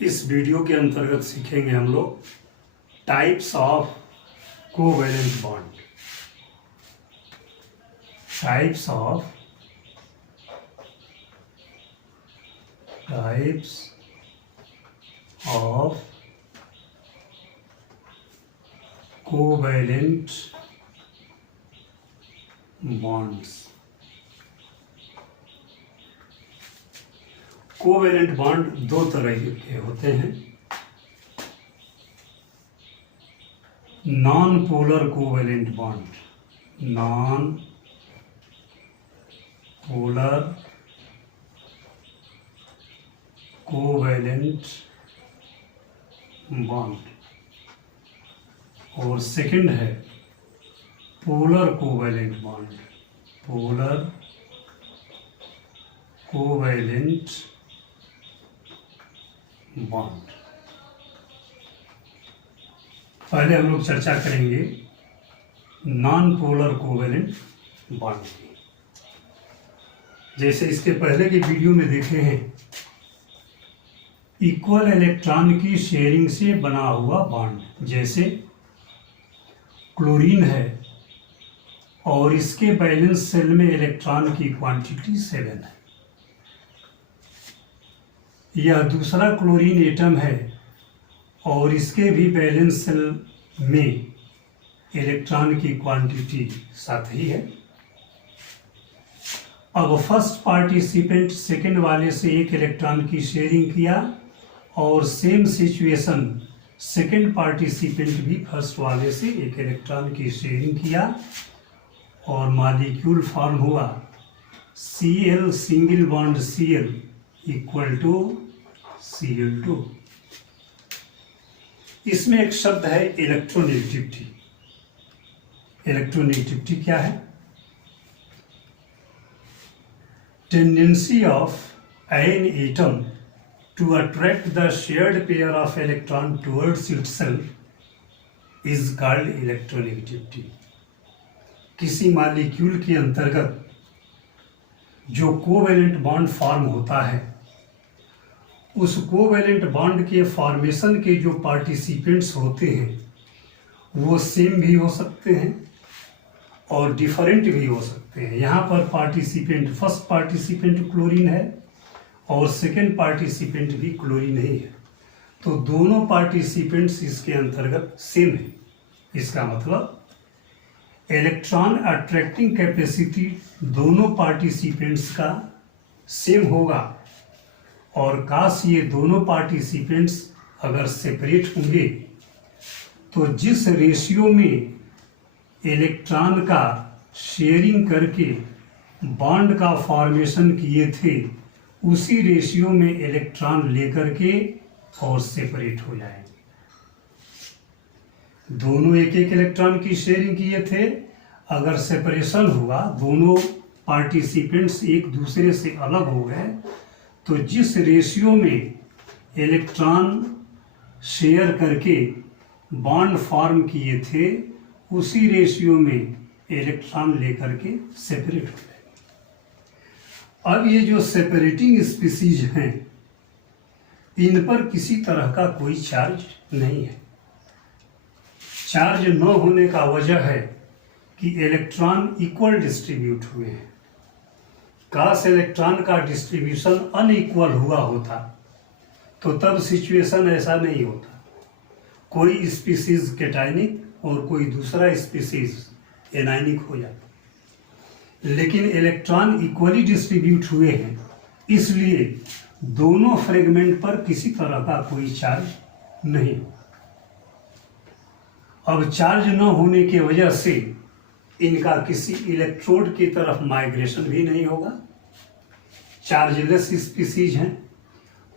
इस वीडियो के अंतर्गत सीखेंगे हम लोग types of covalent bond. Types of covalent bonds. Covalent bond दो तरह के होते हैं, non polar covalent bond, non polar covalent bond, और सेकंड है polar covalent bond, polar covalent bond. पहले हम लोग चर्चा करेंगे नॉन पोलर कोवैलेंट बॉन्ड की। जैसे इसके पहले की वीडियो में देखे हैं, इक्वल इलेक्ट्रॉन की शेयरिंग से बना हुआ बॉन्ड, जैसे क्लोरीन है और इसके बैलेंस सेल में इलेक्ट्रॉन की क्वांटिटी 7 है। यह दूसरा क्लोरीन एटम है और इसके भी बैलेंस सेल में इलेक्ट्रॉन की क्वांटिटी 7 ही है। अब फर्स्ट पार्टिसिपेंट सेकंड वाले से एक इलेक्ट्रॉन की शेयरिंग किया और सेम सिचुएशन सेकंड पार्टिसिपेंट भी फर्स्ट वाले से एक इलेक्ट्रॉन की शेयरिंग किया और मॉलिक्यूल फॉर्म हुआ Cl single bond Cl equal to Cl2। इसमें एक शब्द है इलेक्ट्रोनेगेटिविटी। इलेक्ट्रोनेगेटिविटी क्या है? Tendency of an atom to attract the shared pair of electron towards itself is called electronegativity. किसी मॉलिक्यूल के अंतर्गत जो कोवैलेंट बॉन्ड फॉर्म होता है, उस कोवैलेंट बॉन्ड के फॉर्मेशन के जो पार्टिसिपेंट्स होते हैं वो सेम भी हो सकते हैं और डिफरेंट भी हो सकते हैं। यहाँ पर पार्टिसिपेंट, फर्स्ट पार्टिसिपेंट क्लोरीन है और सेकेंड पार्टिसिपेंट भी क्लोरीन ही है, तो दोनों पार्टिसिपेंट्स इसके अंतर्गत सेम है। इसका मतलब इलेक्ट्रॉन अट्रैक्टिंग कैपेसिटी दोनों पार्टिसिपेंट्स का सेम होगा, और काश ये दोनों पार्टिसिपेंट्स अगर सेपरेट होंगे तो जिस रेशियो में इलेक्ट्रॉन का शेयरिंग करके बॉन्ड का फॉर्मेशन किए थे, उसी रेशियो में इलेक्ट्रॉन लेकर के और सेपरेट हो जाएंगे। दोनों एक एक इलेक्ट्रॉन की शेयरिंग किए थे, अगर सेपरेशन हुआ, दोनों पार्टिसिपेंट्स एक दूसरे से अलग हो गए, तो जिस रेशियो में इलेक्ट्रॉन शेयर करके बॉन्ड फॉर्म किए थे, उसी रेशियो में इलेक्ट्रॉन लेकर के सेपरेट हो जाएंगे। अब ये जो सेपरेटिंग स्पीसीज हैं, इन पर किसी तरह का कोई चार्ज नहीं है। चार्ज न होने का वजह है कि इलेक्ट्रॉन इक्वल डिस्ट्रीब्यूट हुए हैं। काश इलेक्ट्रॉन का डिस्ट्रीब्यूशन अनइक्वल हुआ होता तो तब सिचुएशन ऐसा नहीं होता, कोई स्पीसीज कैटायनिक और कोई दूसरा स्पीसीज एनायनिक हो जाता। लेकिन इलेक्ट्रॉन इक्वली डिस्ट्रीब्यूट हुए हैं, इसलिए दोनों फ्रेगमेंट पर किसी तरह का कोई चार्ज नहीं। अब चार्ज न होने की वजह से इनका किसी इलेक्ट्रोड की तरफ माइग्रेशन भी नहीं होगा, चार्जलेस स्पीसीज हैं।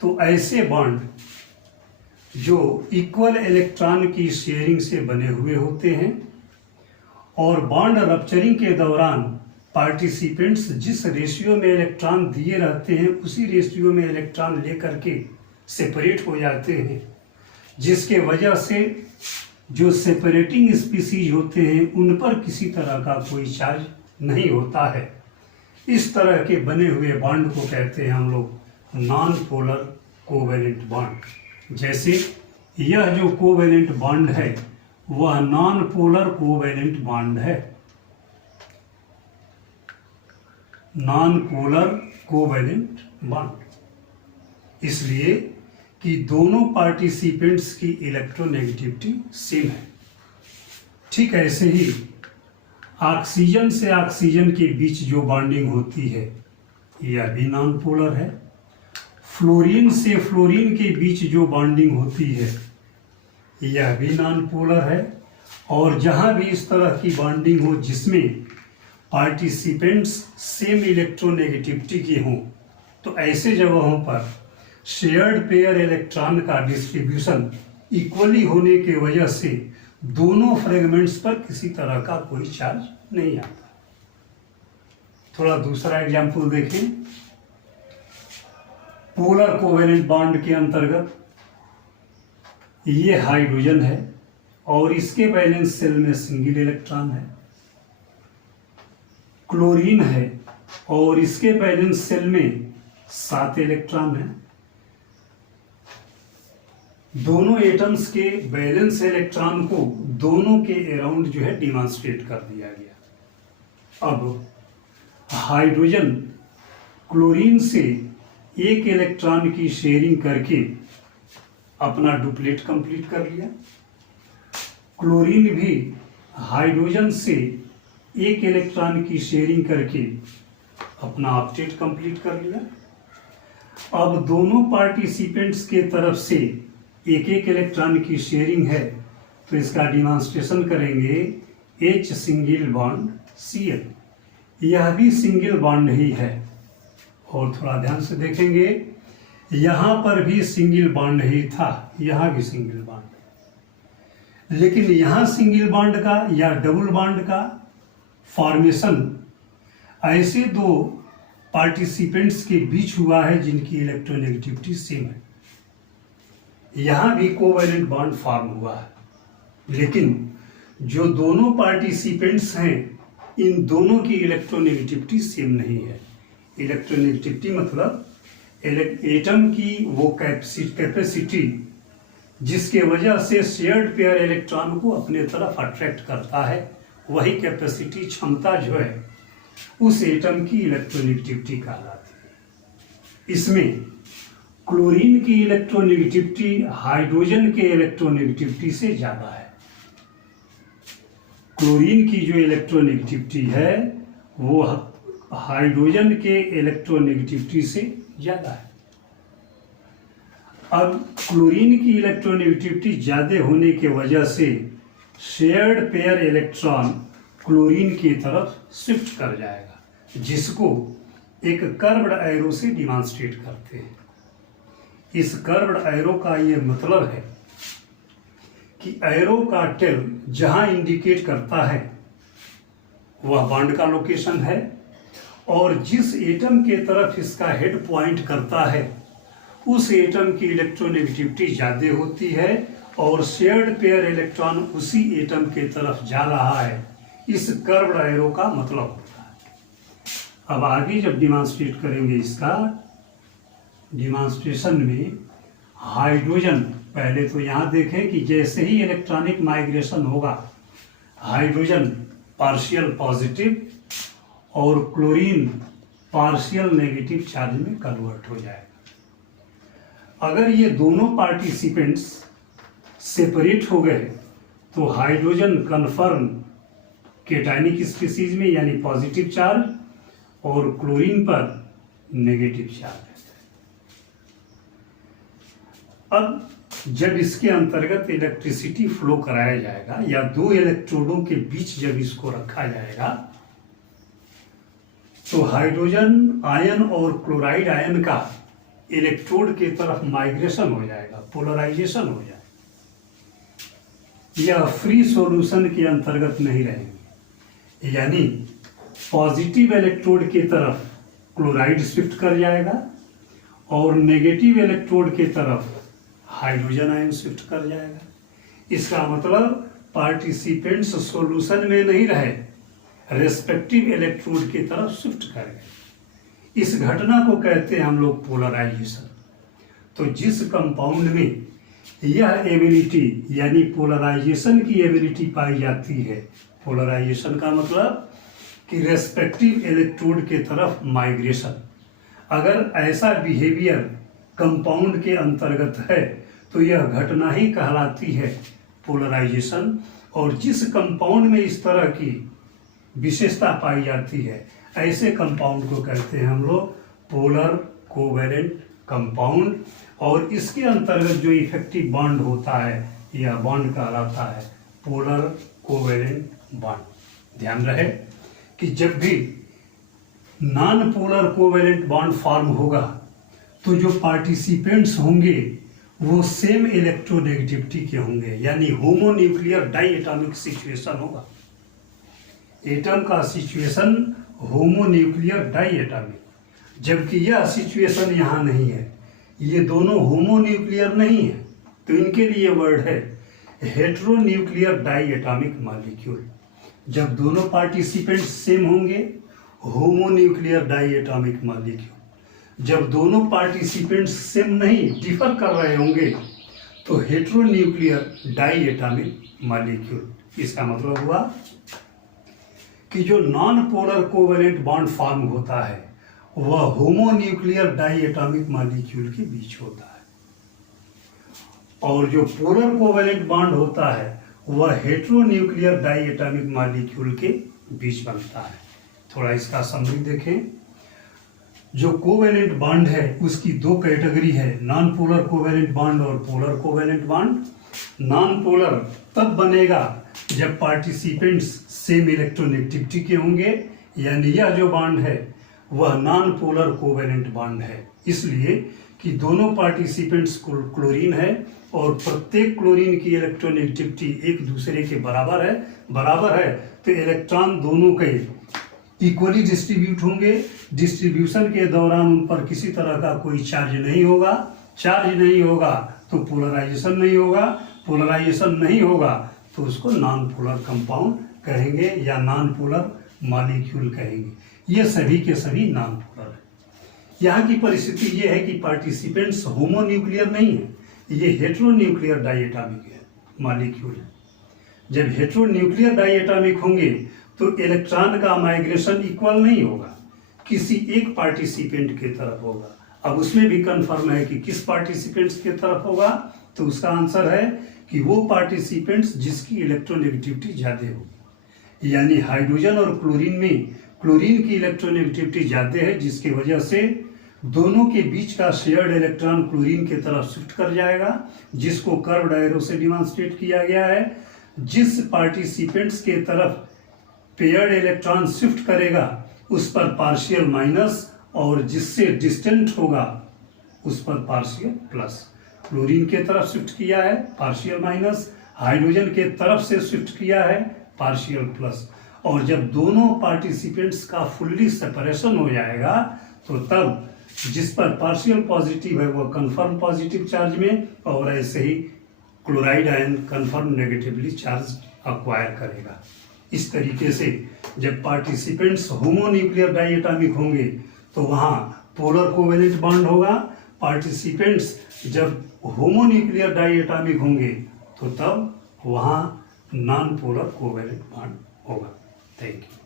तो ऐसे बॉन्ड जो इक्वल इलेक्ट्रॉन की शेयरिंग से बने हुए होते हैं और बॉन्ड रप्चरिंग के दौरान पार्टिसिपेंट्स जिस रेशियो में इलेक्ट्रॉन दिए रहते हैं, उसी रेशियो में इलेक्ट्रॉन लेकर के सेपरेट हो जाते हैं, जिसके वजह से जो सेपरेटिंग स्पीसीज होते हैं उन पर किसी तरह का कोई चार्ज नहीं होता है। इस तरह के बने हुए बॉन्ड को कहते हैं हम लोग नॉन पोलर कोवैलेंट बॉन्ड। जैसे यह जो कोवेलेंट बॉन्ड है वह नॉन पोलर कोवेलेंट बॉन्ड है, नॉन पोलर कोवेलेंट बॉन्ड, इसलिए कि दोनों पार्टिसिपेंट्स की इलेक्ट्रोनेगेटिविटी सेम है। ठीक ऐसे ही ऑक्सीजन से ऑक्सीजन के बीच जो बॉन्डिंग होती है यह भी नॉन पोलर है। फ्लोरीन से फ्लोरीन के बीच जो बॉन्डिंग होती है यह भी नॉन पोलर है। और जहाँ भी इस तरह की बॉन्डिंग हो जिसमें पार्टिसिपेंट्स सेम इलेक्ट्रोनेगेटिविटी के हों, तो ऐसे जगहों पर शेयर्ड पेयर इलेक्ट्रॉन का डिस्ट्रीब्यूशन इक्वली होने के वजह से दोनों फ्रेगमेंट्स पर किसी तरह का कोई चार्ज नहीं आता। थोड़ा दूसरा एग्जाम्पल देखें। पोलर कोवेलेंट बॉन्ड के अंतर्गत ये हाइड्रोजन है और इसके वैलेंस शेल में सिंगल इलेक्ट्रॉन है। क्लोरीन है और इसके वैलेंस शेल में 7 इलेक्ट्रॉन है। दोनों एटम्स के वैलेंस इलेक्ट्रॉन को दोनों के अराउंड जो है डिमॉन्स्ट्रेट कर दिया गया। अब हाइड्रोजन क्लोरीन से एक इलेक्ट्रॉन की शेयरिंग करके अपना डुप्लेट कंप्लीट कर लिया। क्लोरीन भी हाइड्रोजन से एक इलेक्ट्रॉन की शेयरिंग करके अपना ऑक्टेट कंप्लीट कर लिया। अब दोनों पार्टिसिपेंट्स के तरफ से एक एक इलेक्ट्रॉन की शेयरिंग है, तो इसका डिमॉन्स्ट्रेशन करेंगे H सिंगल बॉन्ड Cl। यह भी सिंगल बॉन्ड ही है। और थोड़ा ध्यान से देखेंगे, यहाँ पर भी सिंगल बॉन्ड ही था, यहाँ भी सिंगल बॉन्ड, लेकिन यहाँ सिंगल बॉन्ड का या डबल बॉन्ड का फॉर्मेशन ऐसे दो पार्टिसिपेंट्स के बीच हुआ है जिनकी इलेक्ट्रोनेगेटिविटी सेम है। यहाँ भी कोवेलेंट बॉन्ड फॉर्म हुआ है, लेकिन जो दोनों पार्टिसिपेंट्स हैं इन दोनों की इलेक्ट्रोनेगेटिविटी सेम नहीं है। इलेक्ट्रोनेगेटिविटी मतलब एटम की वो कैपेसिटी जिसके वजह से शेयर्ड पेयर इलेक्ट्रॉन को अपने तरफ अट्रैक्ट करता है, वही कैपेसिटी क्षमता जो है उस एटम की इलेक्ट्रोनेगेटिविटी कहलाती है। इसमें क्लोरीन की इलेक्ट्रोनेगेटिविटी हाइड्रोजन के इलेक्ट्रोनेगेटिविटी से ज़्यादा है। क्लोरीन की जो इलेक्ट्रोनेगेटिविटी है वो हाइड्रोजन के इलेक्ट्रोनेगेटिविटी से ज़्यादा है। अब क्लोरीन की इलेक्ट्रोनेगेटिविटी ज़्यादा होने के वजह से शेयर्ड पेयर इलेक्ट्रॉन क्लोरीन की तरफ शिफ्ट कर जाएगा, जिसको एक कर्व्ड एरो से डिमॉन्स्ट्रेट करते हैं। इस कर्व्ड एरो का ये मतलब है कि एरो का टेल जहां इंडिकेट करता है वह बॉन्ड का लोकेशन है, और जिस एटम के तरफ इसका हेड पॉइंट करता है उस एटम की इलेक्ट्रोनेगेटिविटी ज़्यादा होती है और शेयर्ड पेयर इलेक्ट्रॉन उसी एटम के तरफ जा रहा है। इस कर्व्ड एरो का मतलब होता है। अब आगे जब डिमॉन्स्ट्रेट करेंगे इसका डिमॉन्स्ट्रेशन में हाइड्रोजन, पहले तो यहाँ देखें कि जैसे ही इलेक्ट्रॉनिक माइग्रेशन होगा हाइड्रोजन पार्शियल पॉजिटिव और क्लोरीन पार्शियल नेगेटिव चार्ज में कन्वर्ट हो जाएगा। अगर ये दोनों पार्टिसिपेंट्स सेपरेट हो गए तो हाइड्रोजन कन्फर्म केटायनिक स्पीसीज में यानी पॉजिटिव चार्ज और क्लोरीन पर नेगेटिव चार्ज। अब जब इसके अंतर्गत इलेक्ट्रिसिटी फ्लो कराया जाएगा या दो इलेक्ट्रोडों के बीच जब इसको रखा जाएगा तो हाइड्रोजन आयन और क्लोराइड आयन का इलेक्ट्रोड के तरफ माइग्रेशन हो जाएगा, पोलराइजेशन हो जाएगा। यह फ्री सॉल्यूशन के अंतर्गत नहीं रहेंगे, यानी पॉजिटिव इलेक्ट्रोड के तरफ क्लोराइड शिफ्ट कर जाएगा और नेगेटिव इलेक्ट्रोड के तरफ हाइड्रोजन आयन शिफ्ट कर जाएगा। इसका मतलब पार्टिसिपेंट्स सॉल्यूशन में नहीं रहे, रेस्पेक्टिव इलेक्ट्रोड की तरफ शिफ्ट कर गए। इस घटना को कहते हैं हम लोग पोलराइजेशन। तो जिस कंपाउंड में यह एबिलिटी यानी पोलराइजेशन की एबिलिटी पाई जाती है। पोलराइजेशन का मतलब कि रेस्पेक्टिव इलेक्ट्रोड के तरफ माइग्रेशन। अगर ऐसा बिहेवियर कंपाउंड के अंतर्गत है तो यह घटना ही कहलाती है पोलराइजेशन। और जिस कंपाउंड में इस तरह की विशेषता पाई जाती है ऐसे कंपाउंड को कहते हैं हम लोग पोलर कोवेलेंट कंपाउंड। और इसके अंतर्गत जो इफेक्टिव बॉन्ड होता है यह बॉन्ड कहलाता है पोलर कोवेलेंट बॉन्ड। ध्यान रहे कि जब भी non polar covalent bond form होगा तो जो पार्टिसिपेंट्स होंगे वो सेम इलेक्ट्रोनेगेटिविटी के होंगे, यानी होमोन्यूक्लियर डाई एटॉमिक सिचुएशन होगा। एटम का सिचुएशन होमोन्यूक्लियर डाई एटॉमिक, जबकि यह सिचुएशन यहाँ नहीं है। ये दोनों होमोन्यूक्लियर नहीं है तो इनके लिए वर्ड है हेटेरोन्यूक्लियर डाई एटॉमिक मॉलिक्यूल। जब दोनों पार्टिसिपेंट्स सेम होंगे होमोन्यूक्लियर डाई एटॉमिक मॉलिक्यूल। जब दोनों पार्टिसिपेंट्स सेम नहीं डिफर कर रहे होंगे तो हेटेरोन्यूक्लियर डाई एटॉमिक मॉलिक्यूल। इसका मतलब हुआ कि जो non polar covalent bond form होता है वह होमोन्यूक्लियर डाई एटॉमिक मॉलिक्यूल के बीच होता है, और जो पोलर कोवेलेंट बॉन्ड होता है वह हेटेरोन्यूक्लियर डाई एटॉमिक मॉलिक्यूल के बीच बनता है। थोड़ा इसका समरी देखें। जो कोवेलेंट बॉन्ड है उसकी दो कैटेगरी है, नॉन पोलर कोवेलेंट बॉन्ड और polar covalent bond. Non polar तब बनेगा जब पार्टिसिपेंट्स सेम इलेक्ट्रोनेगेटिविटी के होंगे, यानी यह जो बॉन्ड है वह नॉन पोलर कोवेलेंट बॉन्ड है, इसलिए कि दोनों पार्टिसिपेंट्स क्लोरीन है और प्रत्येक क्लोरीन की इलेक्ट्रोनेगेटिविटी एक दूसरे के बराबर है तो इलेक्ट्रॉन दोनों के इक्वली डिस्ट्रीब्यूट होंगे। डिस्ट्रीब्यूशन के दौरान उन पर किसी तरह का कोई चार्ज नहीं होगा। चार्ज नहीं होगा तो पोलराइजेशन नहीं होगा। पोलराइजेशन नहीं होगा तो उसको नॉन पोलर कंपाउंड कहेंगे या नॉन पोलर मॉलिक्यूल कहेंगे। ये सभी के सभी नॉन पोलर है। यहाँ की परिस्थिति ये है कि पार्टिसिपेंट्स होमोन्यूक्लियर नहीं है, ये हेटेरोन्यूक्लियर डाइएटॉमिक है मॉलिक्यूल है। जब हेटेरोन्यूक्लियर डाइएटॉमिक होंगे तो इलेक्ट्रॉन का माइग्रेशन इक्वल नहीं होगा, किसी एक पार्टिसिपेंट के तरफ होगा। अब उसमें भी कंफर्म है कि किस पार्टिसिपेंट्स के तरफ होगा, तो उसका आंसर है कि वो पार्टिसिपेंट्स जिसकी इलेक्ट्रोनेगेटिविटी ज़्यादा होगी। यानी हाइड्रोजन और क्लोरीन में क्लोरीन की इलेक्ट्रोनेगेटिविटी ज़्यादा है, जिसकी वजह से दोनों के बीच का शेयर्ड इलेक्ट्रॉन क्लोरीन के तरफ शिफ्ट कर जाएगा, जिसको कर्व्ड एरो से डिमॉन्स्ट्रेट किया गया है। जिस पार्टिसिपेंट्स के तरफ पेयर्ड इलेक्ट्रॉन शिफ्ट करेगा उस पर पार्शियल माइनस, और जिससे डिस्टेंट होगा उस पर पार्शियल प्लस। क्लोरीन के तरफ शिफ्ट किया है पार्शियल माइनस, हाइड्रोजन के तरफ से शिफ्ट किया है पार्शियल प्लस। और जब दोनों पार्टिसिपेंट्स का फुल्ली सेपरेशन हो जाएगा तो तब जिस पर पार्शियल पॉजिटिव है वह कंफर्म पॉजिटिव चार्ज में, और ऐसे ही chloride ion confirm negatively charge acquire करेगा। इस तरीके से जब पार्टिसिपेंट्स होमोन्यूक्लियर डाइएटॉमिक होंगे तो वहाँ पोलर कोवेलेंट बॉन्ड होगा। पार्टिसिपेंट्स जब होमोन्यूक्लियर डाइएटॉमिक होंगे तो तब वहाँ नॉन पोलर कोवेलेंट बॉन्ड होगा। Thank you.